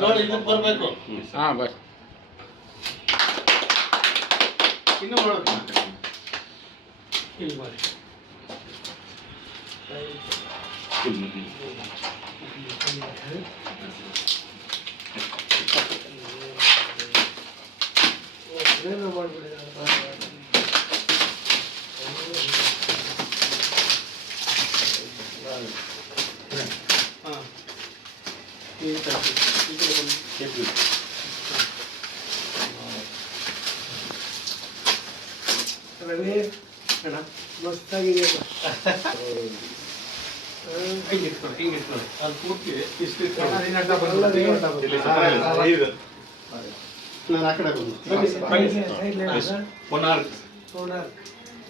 ನೋಡಿ ಇದಕ್ಕೆ ಬರಬೇಕು ಹಾಂ ಬಸ್ ಇನ್ನೂ ಮಾಡಬೇಕು ಇಲ್ಲಿ ಮಾಡಿ ಏನೋ ಮಾಡ್ಬಿಟ್ಟಿದ್ದಾರೆ ಹಾಂ ಈ ಥರ ಈ ಕಡೆ ಬನ್ನಿ. ರವಿ ಅಣ್ಣ ಮಸ್ತಾಗಿದೆಯಲ್ಲ ಹಿಂಗೆ ಇಟ್ಕೊಳ್ಳಿ ಹಿಂಗೆ ಇಟ್ಕೊಳ್ಳಿ ಅದು ಪೂರ್ತಿ ಇಷ್ಟು ನಾನು ಆ ಕಡೆ ಬಂದು.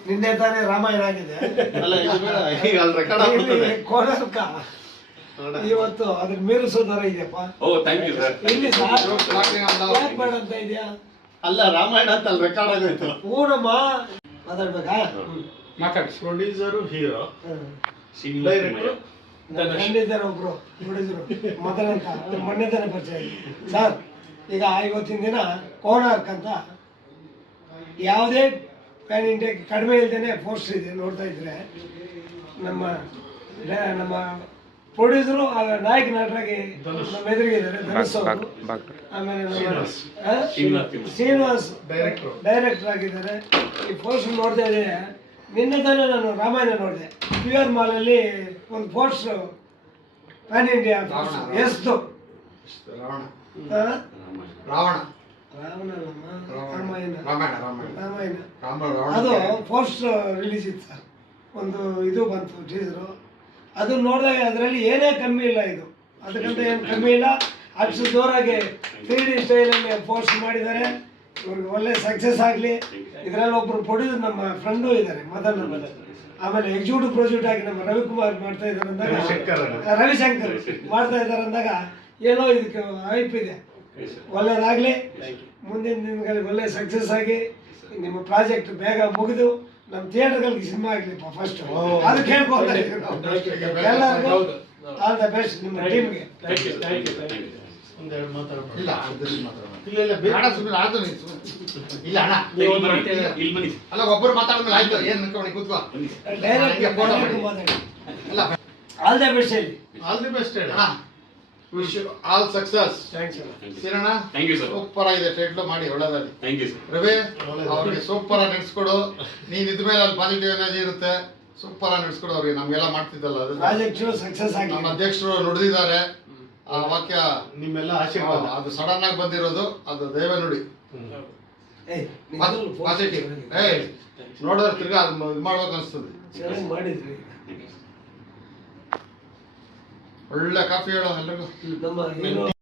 ನಿನ್ನೆ ತಾನೇ ರಾಮಾಯಣ ಆಗಿದೆ ಅಲ್ಲ ಈಗ ಅಲ್ಲಿ ರೆಕಾರ್ಡ್ ಕೋಣಾರ್ಕ ಇವತ್ತು ಅದನ್ನ ಮೀರಿಸೋ ದರ ಇದೆಯಪ್ಪ. ಓ ಥ್ಯಾಂಕ್ ಯು ಸರ್ ಇಲ್ಲಿ ಸರ್ ಯಾಕೆ ಬೇಡ ಅಂತ ಇದೆಯಾ? ಅಲ್ಲ ರಾಮಾಯಣ ಅಂತ ಅಲ್ಲಿ ರೆಕಾರ್ಡ್ ಆಗೋಯ್ತು. ಊನಮ್ಮ ಮಾತಾಡ್ಬೇಕಾ? ಮಾತಾಡಿ. Producer hero. ಡೈರೆಕ್ಟರ್ ಇದ್ದಾರೆ ಒಬ್ರು ಮದನ್ ಅಂತ. ಅವ್ರು ಮೊನ್ನೆ ತಾನೇ ಪರಿಚಯ. ಸರ್ ಈಗ ಇವತ್ತಿನ ದಿನ ಕೋಣಾರ್ಕ್ ಅಂತ ಯಾವುದೇ ಪ್ಯಾನ್ ಇಂಡಿಯಾ ಕಡಿಮೆ ಇಲ್ದೇನೆ ಫೋರ್ಸ್ ಇದೆ ನೋಡ್ತಾ ಇದ್ರೆ ನಮ್ಮ ನಮ್ಮ ಪ್ರೊಡ್ಯೂಸರು ನಾಯಕ ನಟರಾಗಿ ನಮ್ಮ ಎದುರಿಗಿದ್ದಾರೆ. ಧನುಷ್ ಅವರು. ಬಾಗ್ ಆಮೇಲೆ ನಮ್ಮ ಶ್ರೀನಿವಾಸ್. ಡೈರೆಕ್ಟ್ರು. ಡೈರೆಕ್ಟರ್ ಆಗಿದ್ದಾರೆ. ಈ ಪೋಸ್ಟ್ ನೋಡ್ತಾ ಇದ್ರೆ ನಿನ್ನೆ ತಾನೇ ನಾನು ರಾಮಾಯಣ ನೋಡಿದೆ. ಪಿ ಆರ್ ಮಾಲಲ್ಲಿ ಒಂದು ಪೋಸ್ಟ್ ಪ್ಯಾನ್ ಇಂಡಿಯಾ ಎಷ್ಟು ರಾವಣ? ರಾವಣ. ರಾಮಾಯಣ. ರಾಮಾಯಣ ರಾಮಾಯಣ. ರಾಮಾಯಣ. ರಾಮ ರಾವಣ ಅದು ಪೋಸ್ಟ್ ರಿಲೀಸ್ ಇತ್ತು. ಸರ್ ಒಂದು ಇದು ಬಂತು ಟೀಸರು ಅದು ನೋಡಿದಾಗ ಅದರಲ್ಲಿ ಏನೇ ಕಮ್ಮಿ ಇಲ್ಲ ಇದು. ಅದಕ್ಕಿಂತ ಏನು ಕಮ್ಮಿ ಇಲ್ಲ. ಅಷ್ಟು ಜೋರಾಗಿ ತ್ರೀ ಡಿ ಸ್ಟೈಲಲ್ಲಿ ಪೋಸ್ಟ್ ಮಾಡಿದ್ದಾರೆ. ಇವ್ರಿಗೆ ಒಳ್ಳೆ ಸಕ್ಸಸ್ ಆಗಲಿ. ಇದರಲ್ಲಿ ಒಬ್ಬರು ಪ್ರೊಡ್ಯೂಸರ್ ನಮ್ಮ ಫ್ರೆಂಡು ಇದ್ದಾರೆ ಮದನ್. ಆಮೇಲೆ ಎಕ್ಸಿಕ್ಯೂಟಿವ್ ಪ್ರೊಡ್ಯೂಸರ್ ಆಗಿ ನಮ್ಮ ರವಿಕುಮಾರ್ ಮಾಡ್ತಾ ಇದ್ದಾರೆ ಅಂದಾಗ ರವಿಶಂಕರ್ ಮಾಡ್ತಾ ಇದ್ದಾರೆ ಅಂದಾಗ ಏನೋ ಇದಕ್ಕೆ ಹೈಪ್ ಇದೆ. ಒಳ್ಳೇದಾಗಲಿ. ಮುಂದಿನ ದಿನಗಳಿಗೆ ಒಳ್ಳೆ ಸಕ್ಸಸ್ ಆಗಿ ನಿಮ್ಮ ಪ್ರಾಜೆಕ್ಟ್ ಬೇಗ ಮುಗಿದು ನಮ್ಮ ಥಿಯೇಟರ್ಗಳಿಗೆ ಸಿನಿಮಾ ಆಗಲಿಪ್ಪ ಫಸ್ಟ್ ಅದಕ್ಕೆ ಕೇಳ್ಕೊಳ್ತಾ. ಎಲ್ಲರಿಗೂ ಆಲ್ ದ ಬೆಸ್ಟ್ ನಿಮ್ಮ ಟೀಮ್ಗೆ you thank you thank you ಒಂದೆರಡು ಮಾತಾಡ್ಬೋದು ಇಲ್ಲ ಅರ್ಧದಲ್ಲಿ ಮಾತಾಡೋಣ. ಇಲ್ಲ ಇಲ್ಲ ಬೇಡ ಸುಮ್ಮನೆ ಸುಮ್ಮನೆ ಇಲ್ಲ ಅಣ್ಣ ಅಲ್ಲ ಒಬ್ಬರು ಮಾತಾಡಿದ್ಮೇಲೆ ಆಯ್ತು. ಏನ್ ಅನ್ಕೊಂಡು ಕೂತ್ಕೋ. ಡೈರೆಕ್ಟ್ ಅಲ್ಲ ಆಲ್ ದ ಬೆಸ್ಟ್ ಹೇಳಿ. ಆಲ್ ದಿ ಬೆಸ್ಟ್ ಹೇಳಿ ಅಣ್ಣ. ವಿಶ್ ಆಲ್ ಸಕ್ಸಸ್ ಥ್ಯಾಂಕ್ಸ್ ಸಿರಣ್ಣ ಥ್ಯಾಂಕ್ ಯು ಸರ್ ಸೂಪರ್ ಆಗಿದೆ ಟೈಟ್ಲು ಮಾಡಿ ಒಳ್ಳೆದಾಗಿ. ಥ್ಯಾಂಕ್ ಯು ಸರ್ ರವಿ ಅವ್ರಿಗೆ ಸೂಪರ್ ಆಗಿ ನಡೆಸ್ಕೊಡು. ನೀನ್ ಇದ್ಮೇಲೆ ಅಲ್ಲಿ ಪಾಸಿಟಿವ್ ಎನರ್ಜಿ ಇರುತ್ತೆ. ಸೂಪರ್ ಆಗಿ ನಡೆಸ್ಕೊಡು ಅವ್ರಿಗೆ. ನಮ್ಗೆಲ್ಲ ಮಾಡ್ತಿದ್ದಲ್ಲ ಅದು. ಸಕ್ಸಸ್ ನಮ್ಮ ಅಧ್ಯಕ್ಷರು ನುಡಿದಿದ್ದಾರೆ. ಆ ವಾಕ್ಯ ನಿಮ್ಮೆಲ್ಲ ಆಶೀರ್ವಾದ. ಅದು ಸಡನ್ ಆಗಿ ಬಂದಿರೋದು ಅದು ದೈವ ನುಡಿ. ಏಯ್ ಪಾಸಿಟಿವ್ ಏ ನೋಡಿದ್ರೆ ತಿರ್ಗಾ ಅದು ಇದು ಮಾಡ್ಬೇಕು ಅನಿಸ್ತದೆ. ಚೆನ್ನಾಗಿ ಮಾಡಿದ್ರಿ. ಒಳ್ಳೆ ಕಾಫಿ ಹೇಳೋ ಎಲ್ರಿಗೂ ನಮ್ಮ ಹೀರೋ